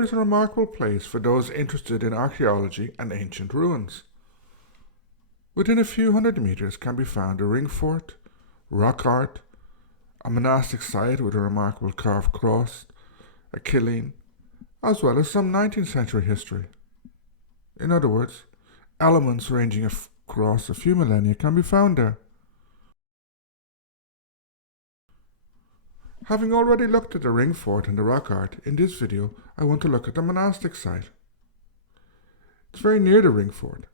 Loher is a remarkable place for those interested in archaeology and ancient ruins. Within a few hundred meters can be found a ringfort, rock art, a monastic site with a remarkable carved cross, a cillín, as well as some 19th century history. In other words, elements ranging across a few millennia can be found there. Having already looked at the ringfort and the rock art, in this video I want to look at the monastic site. It's very near the ringfort.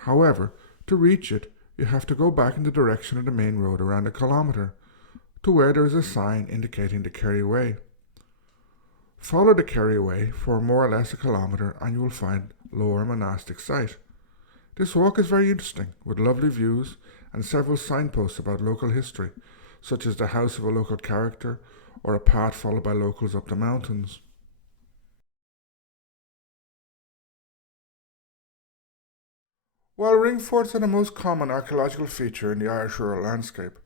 However, to reach it, you have to go back in the direction of the main road around a kilometre, to where there is a sign indicating the Kerry way. Follow the Kerry way for more or less a kilometre and you will find Loher Monastic site. This walk is very interesting, with lovely views and several signposts about local history, such as the house of a local character or a path followed by locals up the mountains. While ringforts are the most common archaeological feature in the Irish rural landscape,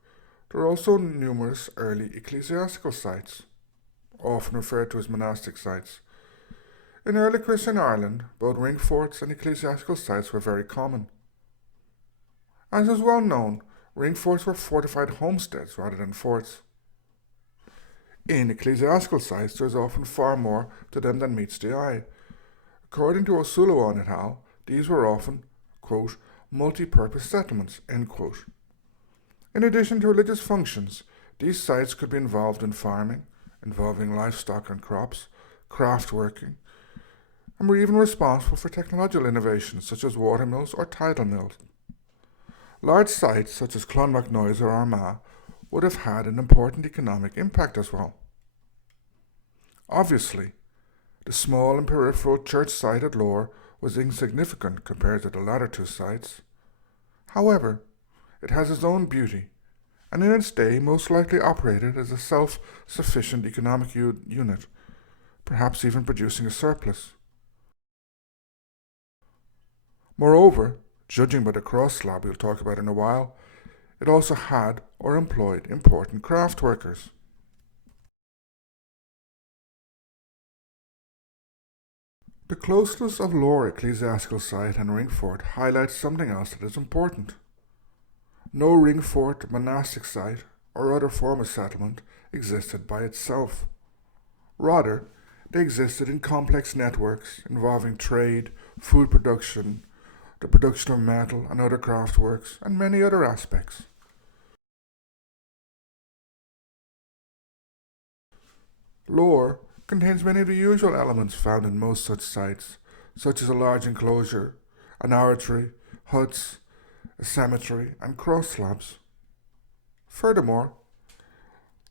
there are also numerous early ecclesiastical sites, often referred to as monastic sites. In early Christian Ireland, both ringforts and ecclesiastical sites were very common. As is well known, ringforts were fortified homesteads rather than forts. In ecclesiastical sites, there is often far more to them than meets the eye. According to O'Sullivan et al., these were often, quote, multi-purpose settlements, end quote. In addition to religious functions, these sites could be involved in farming, involving livestock and crops, craft working, and were even responsible for technological innovations such as water mills or tidal mills. Large sites such as Clonmacnoise or Armagh would have had an important economic impact as well. Obviously, the small and peripheral church site at Loher was insignificant compared to the latter two sites. However, it has its own beauty, and in its day most likely operated as a self-sufficient economic unit, perhaps even producing a surplus. Moreover, judging by the cross slab we'll talk about in a while, it also had or employed important craft workers. The closeness of Loher ecclesiastical site and ringfort highlights something else that is important. No ringfort, monastic site, or other form of settlement existed by itself. Rather, they existed in complex networks involving trade, food production, the production of metal and other craft works, and many other aspects. Loher contains many of the usual elements found in most such sites, such as a large enclosure, an oratory, huts, a cemetery, and cross slabs. Furthermore,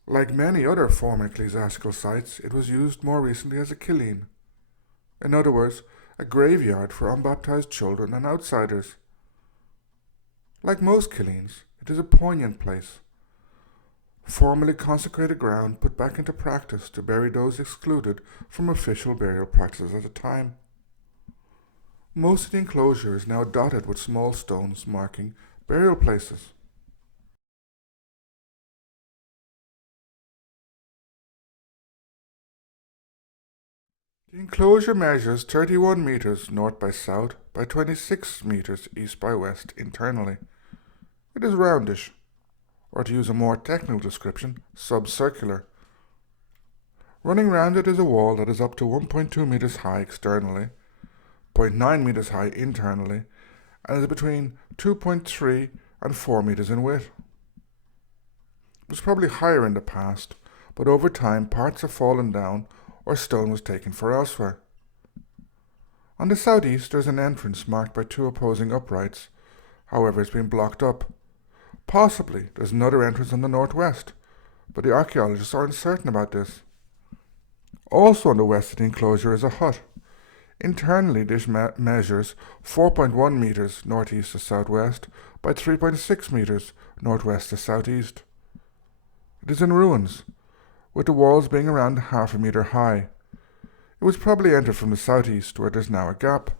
like many other former ecclesiastical sites, it was used more recently as a cillín. In other words, a graveyard for unbaptized children and outsiders. Like most cillíns, it is a poignant place. Formerly consecrated ground put back into practice to bury those excluded from official burial practices at the time. Most of the enclosure is now dotted with small stones marking burial places. The enclosure measures 31 meters north by south by 26 meters east by west internally. It is roundish, or to use a more technical description, subcircular. Running round it is a wall that is up to 1.2 meters high externally, 0.9 meters high internally, and is between 2.3 and 4 meters in width. It was probably higher in the past, but over time parts have fallen down or stone was taken for elsewhere. On the southeast there is an entrance marked by two opposing uprights, however it's been blocked up. Possibly there's another entrance on the northwest, but the archaeologists are uncertain about this. Also on the west of the enclosure is a hut. Internally this measures 4.1 meters northeast to southwest by 3.6 meters northwest to southeast. It is in ruins, with the walls being around half a meter high. It was probably entered from the southeast where there's now a gap.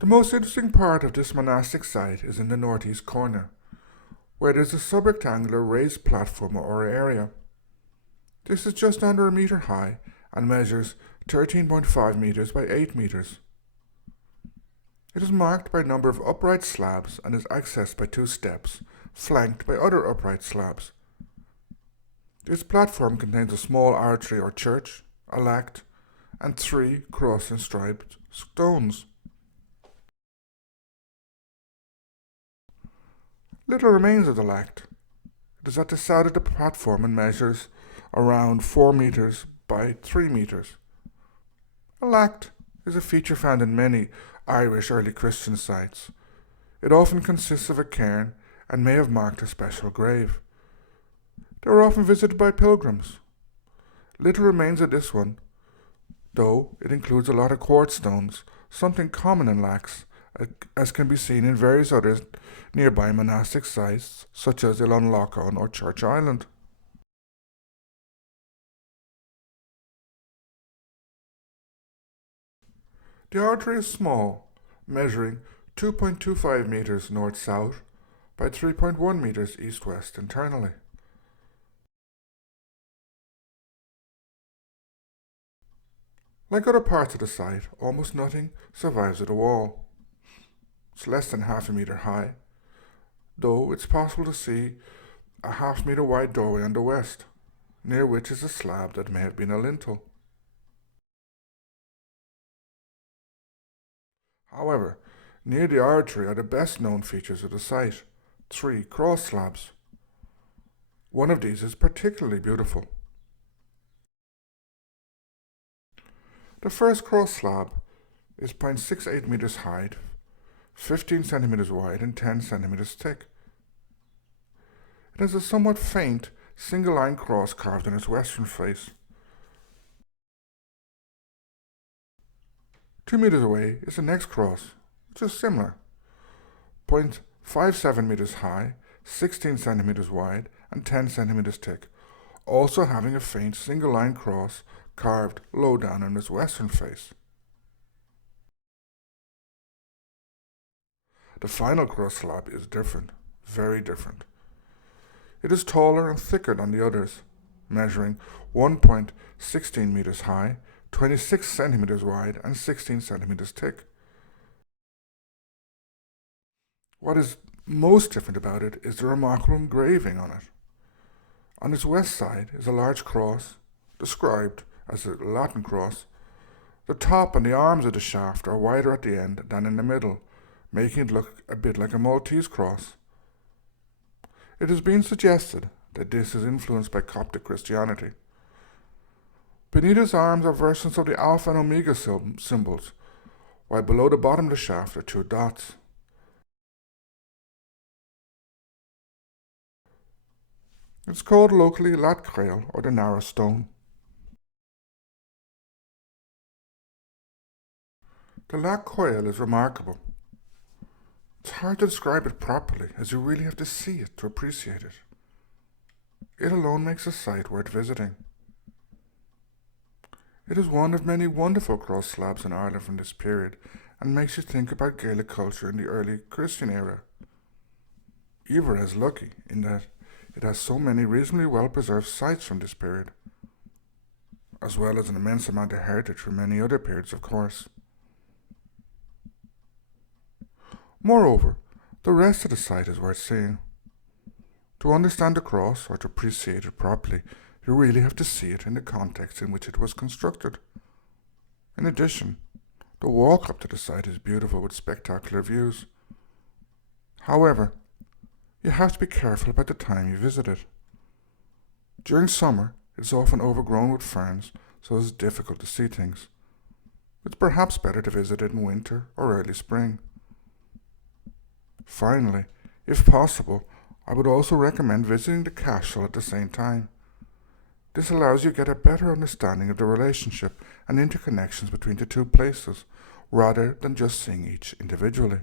The most interesting part of this monastic site is in the northeast corner, where there's a subrectangular raised platform or area. This is just under a metre high and measures 13.5 metres by 8 metres. It is marked by a number of upright slabs and is accessed by 2 steps, flanked by other upright slabs. This platform contains a small archway or church, a leacht, and 3 cross and striped stones. Little remains of the leacht. It is at the side of the platform and measures around 4 metres by 3 metres. A leacht is a feature found in many Irish early Christian sites. It often consists of a cairn and may have marked a special grave. They were often visited by pilgrims. Little remains of this one, though it includes a lot of quartz stones, something common in leachts, as can be seen in various other nearby monastic sites, such as Loher or Church Island. The artery is small, measuring 2.25 metres north-south by 3.1 metres east-west internally. Like other parts of the site, almost nothing survives of the wall. It's less than half a metre high, though it's possible to see a half-metre wide doorway on the west, near which is a slab that may have been a lintel. However, near the artery are the best known features of the site, 3 cross slabs. One of these is particularly beautiful. The first cross slab is 0.68 metres high, 15 centimetres wide and 10 centimetres thick. It has a somewhat faint single-line cross carved in its western face. 2 metres away is the next cross, which is similar, 0.57 metres high, 16 centimetres wide and 10 centimetres thick, also having a faint single-line cross carved low down in its western face. The final cross slab is different, very different. It is taller and thicker than the others, measuring 1.16 metres high, 26 centimetres wide and 16 centimetres thick. What is most different about it is the remarkable engraving on it. On its west side is a large cross, described as a Latin cross. The top and the arms of the shaft are wider at the end than in the middle, making it look a bit like a Maltese cross. It has been suggested that this is influenced by Coptic Christianity. Beneath his arms are versions of the Alpha and Omega symbols, while below the bottom of the shaft are 2 dots. It's called locally leacht or the narrow stone. The leacht is remarkable. It's hard to describe it properly, as you really have to see it to appreciate it. It alone makes a site worth visiting. It is one of many wonderful cross slabs in Ireland from this period, and makes you think about Gaelic culture in the early Christian era. Iveragh is lucky in that it has so many reasonably well-preserved sites from this period, as well as an immense amount of heritage from many other periods, of course. Moreover, the rest of the site is worth seeing. To understand the cross, or to appreciate it properly, you really have to see it in the context in which it was constructed. In addition, the walk up to the site is beautiful with spectacular views. However, you have to be careful about the time you visit it. During summer, it is often overgrown with ferns, so it is difficult to see things. It's perhaps better to visit it in winter or early spring. Finally, if possible, I would also recommend visiting the cashel at the same time. This allows you to get a better understanding of the relationship and interconnections between the 2 places, rather than just seeing each individually.